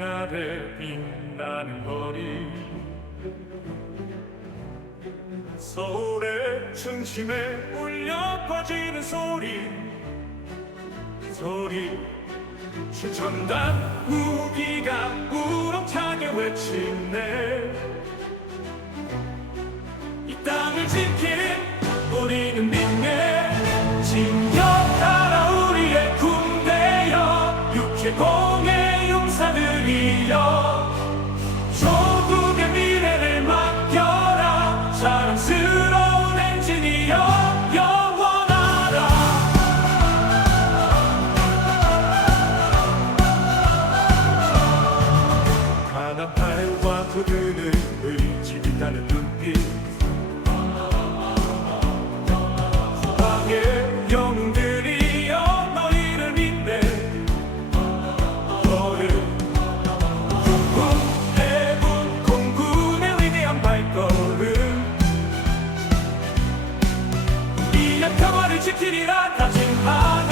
아래 빛나는 거리. 서울의 중심에 울려 퍼지는 소리. 소리 추천단 무기가 우렁차게 외치네 지키리라 다짐하네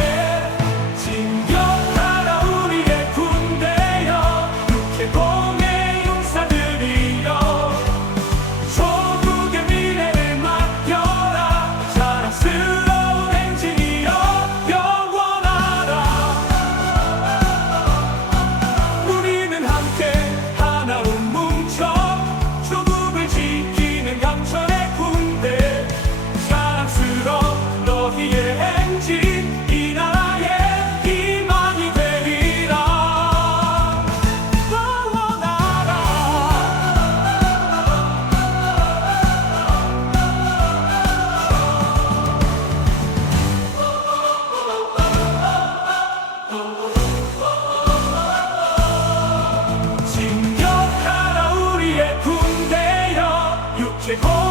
어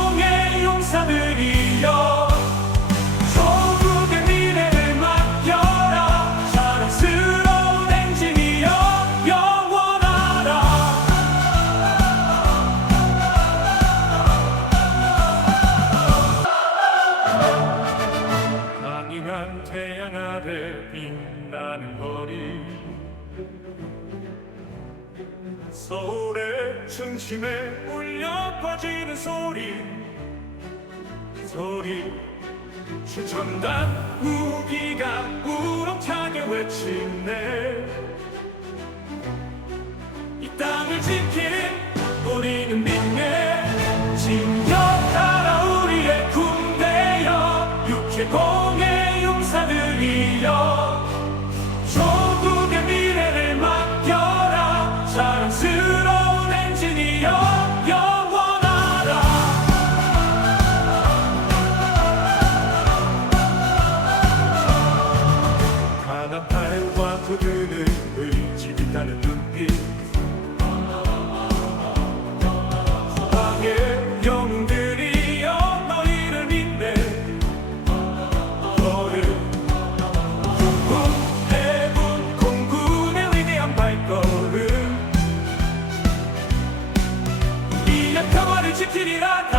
영원하라. 강인한 태양 아래 빛나는 거리 서울의 중심에 울려 퍼지는 소리. 소리 추천단 무기가 우렁차게 외치네. 이 땅을 지킨 우리는 믿네. 진격하라 우리의 군대여 육해공 나 팔과 부드는 의지있다는 눈빛. 땅의 영웅들이여 너희를 믿네. 너를 육군, 해군, 공군의 위대한 발걸음. 이제 평화를 지키리라.